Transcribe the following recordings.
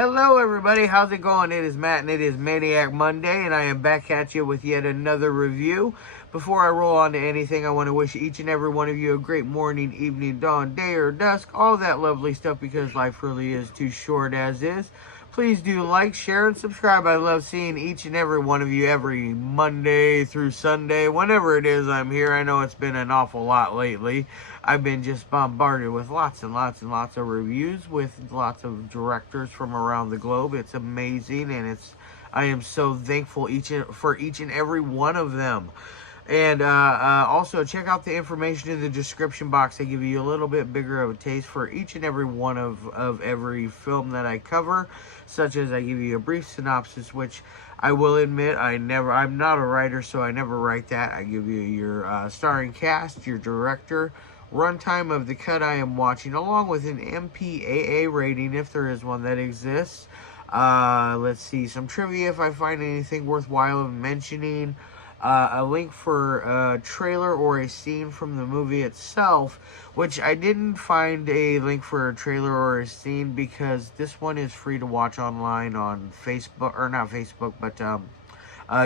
Hello everybody, how's it going? It is Matt and it is Maniac Monday and I am back at you with yet another review. Before I roll on to anything, I want to wish each and every one of you a great morning, evening, dawn, day, or dusk, all that lovely stuff because life really is too short as is. Please do like, share, and subscribe. I love seeing each and every one of you every Monday through Sunday. Whenever it is I'm here. I know it's been an awful lot lately. I've been just bombarded with lots and lots and lots of reviews with lots of directors from around the globe. It's amazing, and I am so thankful for each and every one of them. And also, check out the information in the description box. I give you a little bit bigger of a taste for each and every one of every film that I cover, such as I give you a brief synopsis, which I will admit I'm not a writer, so I never write that. I give you your starring cast, your director, runtime of the cut I am watching, along with an MPAA rating, if there is one that exists. Let's see, some trivia if I find anything worthwhile of mentioning. A link for a trailer or a scene from the movie itself, which I didn't find a link for a trailer or a scene because this one is free to watch online on Facebook, or not Facebook, but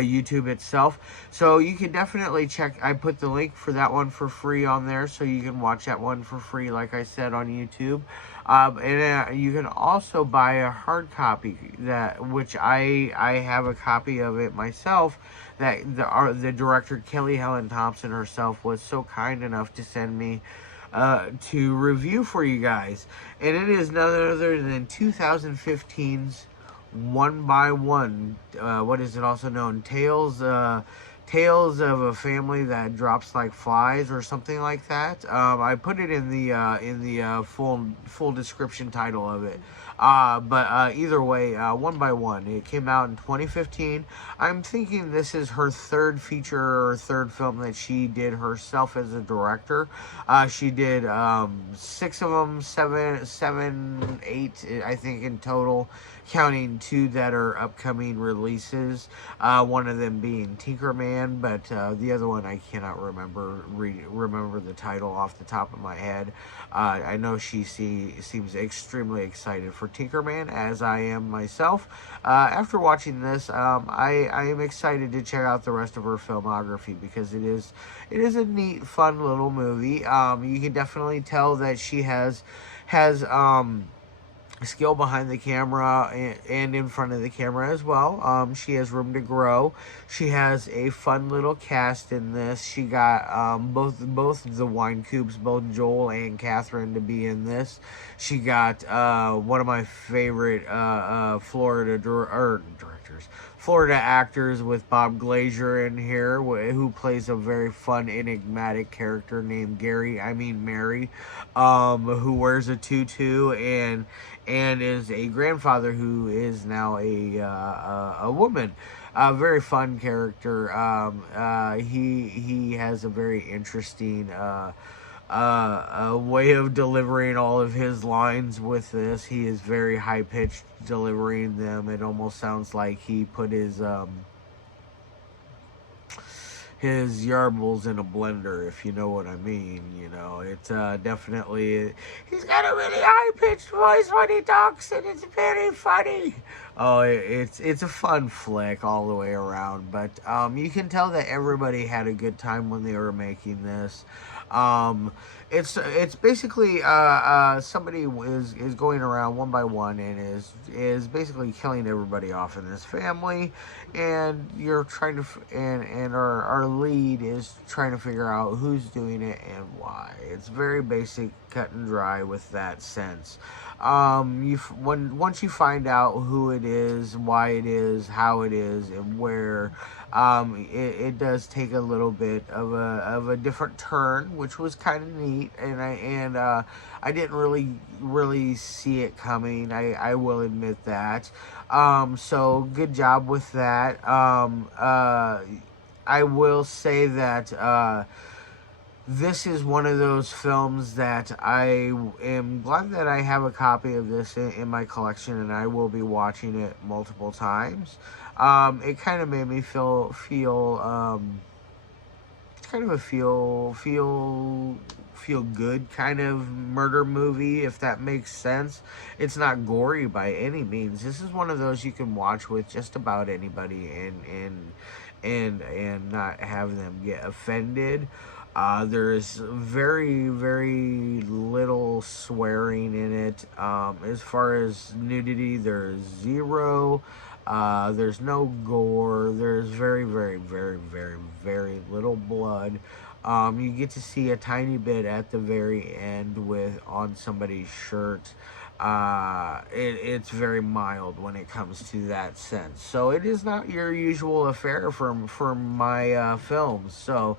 YouTube itself. So you can definitely check. I put the link for that one for free on there, so you can watch that one for free, like I said, on YouTube. And you can also buy a hard copy, which I have a copy of it myself, that the director Helen Thompson herself was so kind enough to send me to review for you guys. And it is none other than 2015's One by One. What is it also known? Tales of a Family That Drops Like Flies, or something like that. I put it in the full description title of it. But either way, One by One. It came out in 2015. I'm thinking this is her third feature or third film that she did herself as a director. She did 6 of them, seven, 8, I think in total, counting 2 that are upcoming releases. One of them being Tinkerman, but the other one I cannot remember the title off the top of my head. I know she seems extremely excited for Tinkerman, as I am myself. After watching this, I am excited to check out the rest of her filmography because it is a neat, fun little movie. You can definitely tell that she has skill behind the camera and in front of the camera as well. She has room to grow. She has a fun little cast in this. She got both the Wynkoops, both Joel and Catherine, to be in this. She got one of my favorite Florida actors with Bob Glazier in here, who plays a very fun, enigmatic character named Mary, who wears a tutu and is a grandfather who is now a woman. A very fun character. He has a very interesting a way of delivering all of his lines with this. He is very high-pitched delivering them. It almost sounds like he put his yarbles in a blender, if you know what I mean. You know, it's definitely, he's got a really high-pitched voice when he talks, and it's very funny. Oh, it's a fun flick all the way around, but you can tell that everybody had a good time when they were making this. It's basically somebody is going around one by one and is basically killing everybody off in this family, and you're trying to and our lead is trying to figure out who's doing it and why. It's very basic, cut and dry with that sense. Once you find out who it is, why it is, how it is, and where, it does take a little bit of a different turn, which was kind of neat, and I didn't really see it coming. I will admit that. So good job with that. I will say that this is one of those films that I am glad that I have a copy of this in my collection, and I will be watching it multiple times. It kind of made me feel it's kind of a feel feel good kind of murder movie, if that makes sense. It's not gory by any means. This is one of those you can watch with just about anybody and not have them get offended. There's very little swearing in it. As far as nudity, there's zero. There's no gore. There's very little blood. You get to see a tiny bit at the very end with on somebody's shirt. It's very mild when it comes to that sense. So it is not your usual affair for my films. So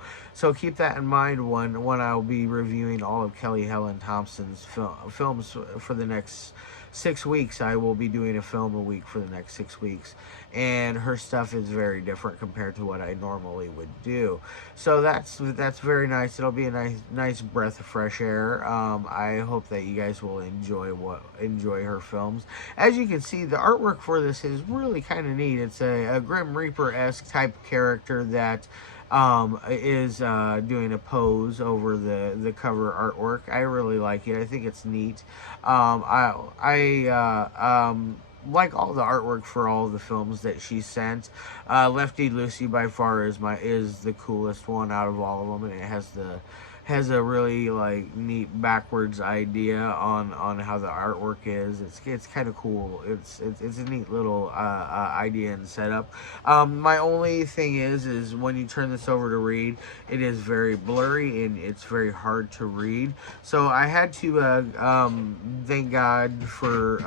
keep that in mind when I'll be reviewing all of Helen Thompson's films for the next 6 weeks. I will be doing a film a week for the next 6 weeks, and her stuff is very different compared to what I normally would do. So that's very nice. It'll be a nice breath of fresh air. I hope that you guys will enjoy her films. As you can see, the artwork for this is really kind of neat. It's a Grim Reaper-esque type character that is doing a pose over the cover artwork. I really like it. I think it's neat. I like all the artwork for all the films that she sent. Lefty Lucy by far is the coolest one out of all of them, and it has a really like neat backwards idea on how the artwork is. It's kind of cool. It's a neat little idea and setup. My only thing is when you turn this over to read, it is very blurry and it's very hard to read. So I had to thank God for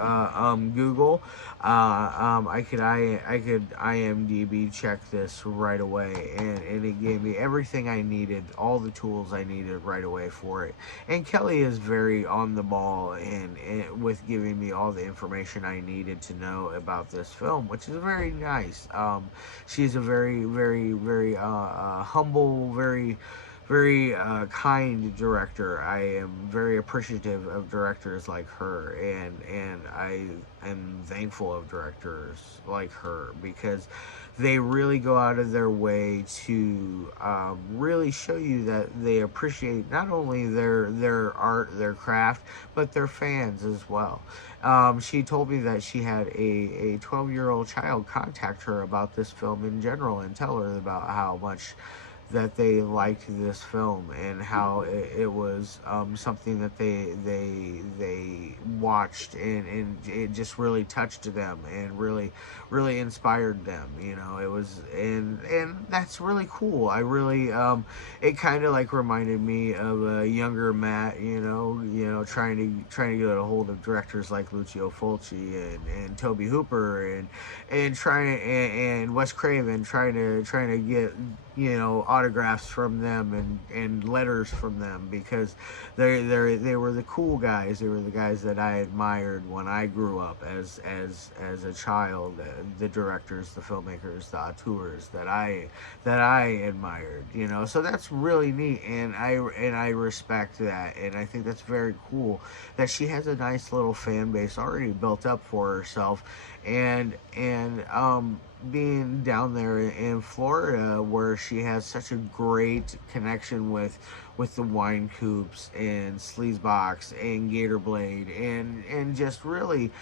Google. I could IMDb check this right away, and it gave me everything I needed, all the tools I needed right away for it. And Kelly is very on the ball and with giving me all the information I needed to know about this film, which is very nice. She's a very humble, very kind director. I am very appreciative of directors like her, and I am thankful of directors like her because they really go out of their way to really show you that they appreciate not only their art, their craft, but their fans as well. She told me that she had a 12-year-old child contact her about this film in general and tell her about how much that they liked this film and how it was something that they watched and it just really touched them and really inspired them. You know, it was and that's really cool. I really it kind of like reminded me of a younger Matt. You know, trying to get a hold of directors like Lucio Fulci and Toby Hooper and Wes Craven, trying to get autographs from them and letters from them because they were the cool guys. They were the guys that I admired when I grew up as a child. The directors, the filmmakers, the auteurs that I admired. So that's really neat, and I respect that, and I think that's very cool that she has a nice little fan base already built up for herself, and being down there in Florida where she has such a great connection with the Wynkoops and Sleazebox and Gatorblade and just really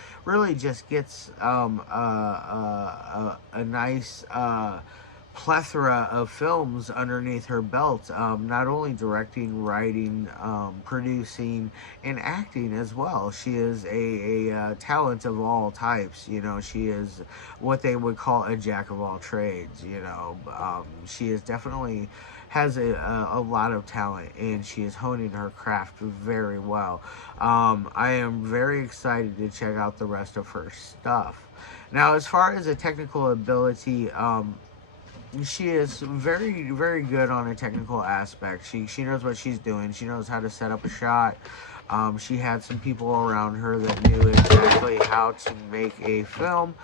just gets a nice plethora of films underneath her belt, not only directing, writing, producing, and acting as well. She is a talent of all types. She is what they would call a jack of all trades. She is definitely has a lot of talent, and she is honing her craft very well. I am very excited to check out the rest of her stuff. Now, as far as a technical ability, she is very good on a technical aspect. She knows what she's doing. She knows how to set up a shot. She had some people around her that knew exactly how to make a film.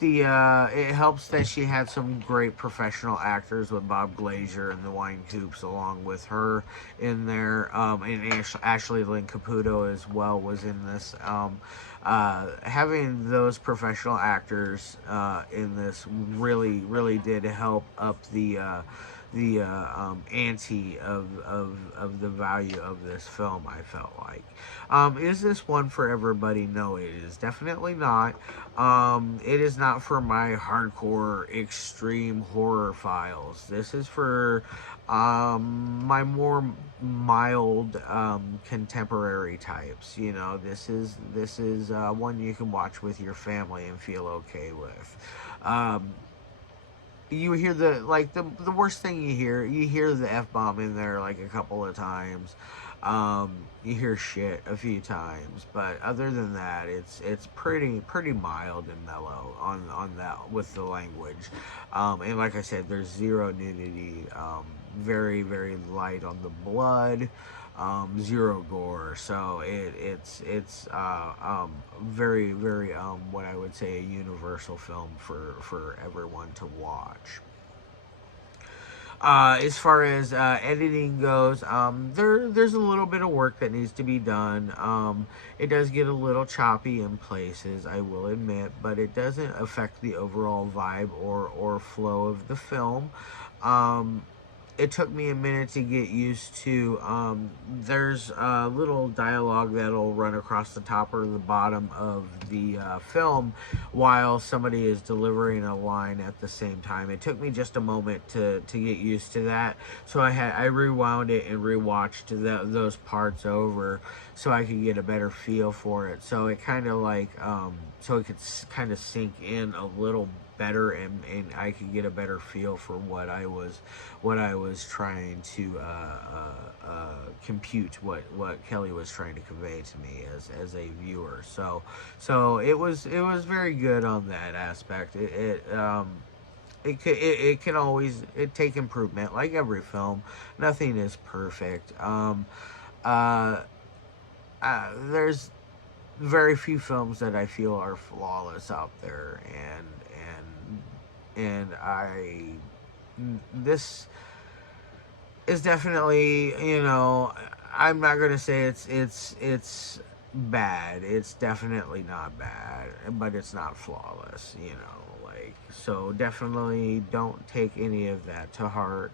It helps that she had some great professional actors with Bob Glazier and the Wynkoops along with her in there, and Ashley Lynn Caputo as well was in this. Having those professional actors in this really did help up the ante of the value of this film, I felt like. Is this one for everybody? No, it is definitely not. It is not for my hardcore extreme horror files. This is for my more mild contemporary types. You know, this is one you can watch with your family and feel okay with. You hear the worst thing you hear the F-bomb in there like a couple of times. You hear shit a few times, but other than that, it's pretty mild and mellow on that with the language. And like I said, there's zero nudity. Very light on the blood. Zero gore. So it's very what I would say a universal film for everyone to watch. As far as editing goes, there's a little bit of work that needs to be done. It does get a little choppy in places, I will admit, but it doesn't affect the overall vibe or flow of the film. It took me a minute to get used to. There's a little dialogue that'll run across the top or the bottom of the film while somebody is delivering a line at the same time. It took me just a moment to get used to that. So I rewound it and rewatched those parts over so I could get a better feel for it. So it kind of like, so it could kind of sink in a little better, and I could get a better feel for what I was trying to compute, what Kelly was trying to convey to me as a viewer. So it was very good on that aspect. It can always take improvement, like every film. Nothing is perfect. There's very few films that I feel are flawless out there, and this is definitely, you know, I'm not gonna say it's bad. It's definitely not bad, but it's not flawless, you know. Like, so definitely don't take any of that to heart.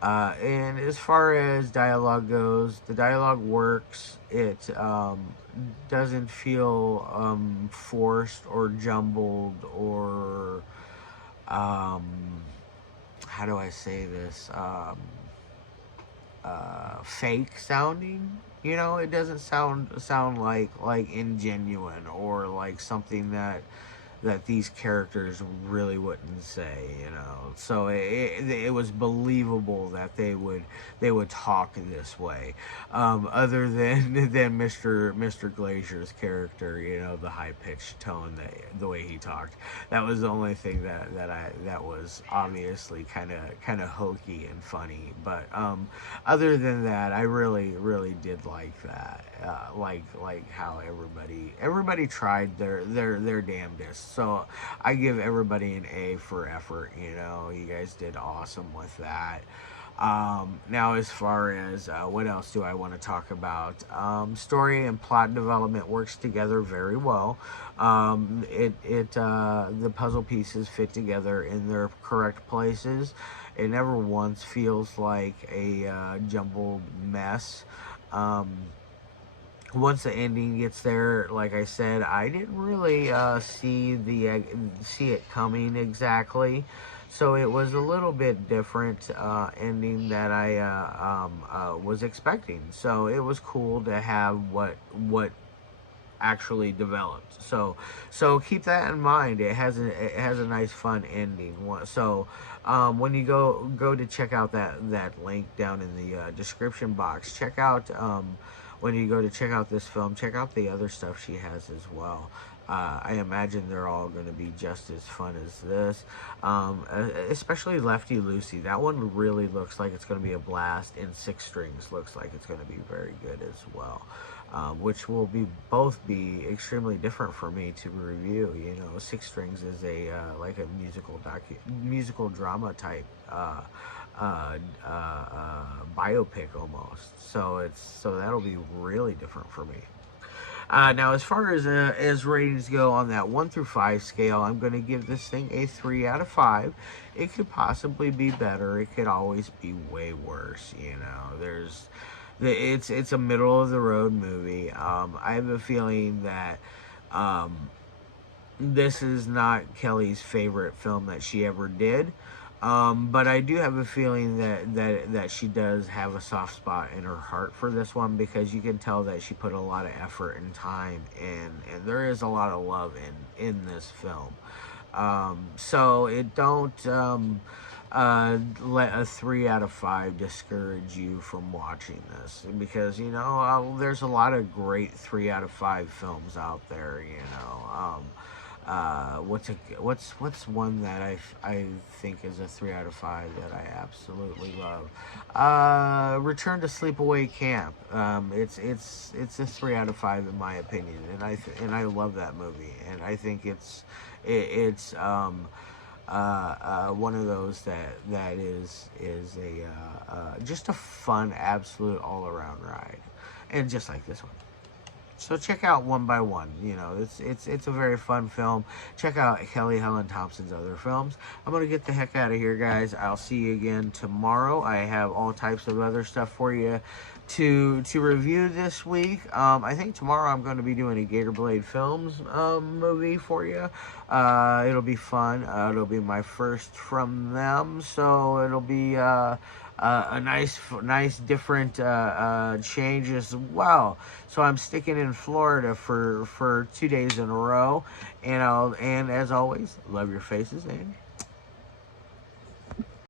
And as far as dialogue goes, the dialogue works. It doesn't feel forced or jumbled or how do I say this? Fake sounding. You know, it doesn't sound like ingenuine or like something that these characters really wouldn't say, you know. So it was believable that they would talk this way, other than Mr. Glazier's character, you know, the high pitched tone, the way he talked. That was the only thing that was obviously kind of hokey and funny. But other than that, I really did like that. Like how everybody tried their damnedest. So I give everybody an A for effort. You know, you guys did awesome with that. Now, as far as what else do I want to talk about? Story and plot development works together very well. The puzzle pieces fit together in their correct places. It never once feels like a jumbled mess. Once the ending gets there, like I said, I didn't really see it coming exactly, so it was a little bit different ending that I was expecting. So it was cool to have what actually developed. So keep that in mind. It has a nice fun ending. So when you go to check out that link down in the description box, check out when you go to check out this film, check out the other stuff she has as well. I imagine they're all going to be just as fun as this, especially Lefty Lucy. That one really looks like it's going to be a blast, and Six Strings looks like it's going to be very good as well, which will both be extremely different for me to review. You know, Six Strings is a like a musical drama type biopic almost. So that'll be really different for me. Now, as far as ratings go on that 1 through 5 scale, I'm going to give this thing a 3 out of 5. It could possibly be better. It could always be way worse. You know, it's a middle of the road movie. I have a feeling that this is not Kelly's favorite film that she ever did. But I do have a feeling that she does have a soft spot in her heart for this one, because you can tell that she put a lot of effort and time in, and there is a lot of love in this film. So it don't let a 3 out of 5 discourage you from watching this, because you know there's a lot of great 3 out of 5 films out there. You know. What's one that I think is a 3 out of 5 that I absolutely love? Return to Sleepaway Camp. It's a 3 out of 5 in my opinion, and I love that movie, and I think it's one of those that is a just a fun, absolute all around ride, and just like this one. So check out One by One. You know, it's a very fun film. Check out Helen Thompson's other films. I'm gonna get the heck out of here, guys. I'll see you again tomorrow. I have all types of other stuff for you to review this week. I think tomorrow I'm going to be doing a Gator Blade Films movie for you. It'll be fun. It'll be my first from them, so it'll be a nice different change as well. So I'm sticking in Florida for 2 days in a row, and as always, love your faces and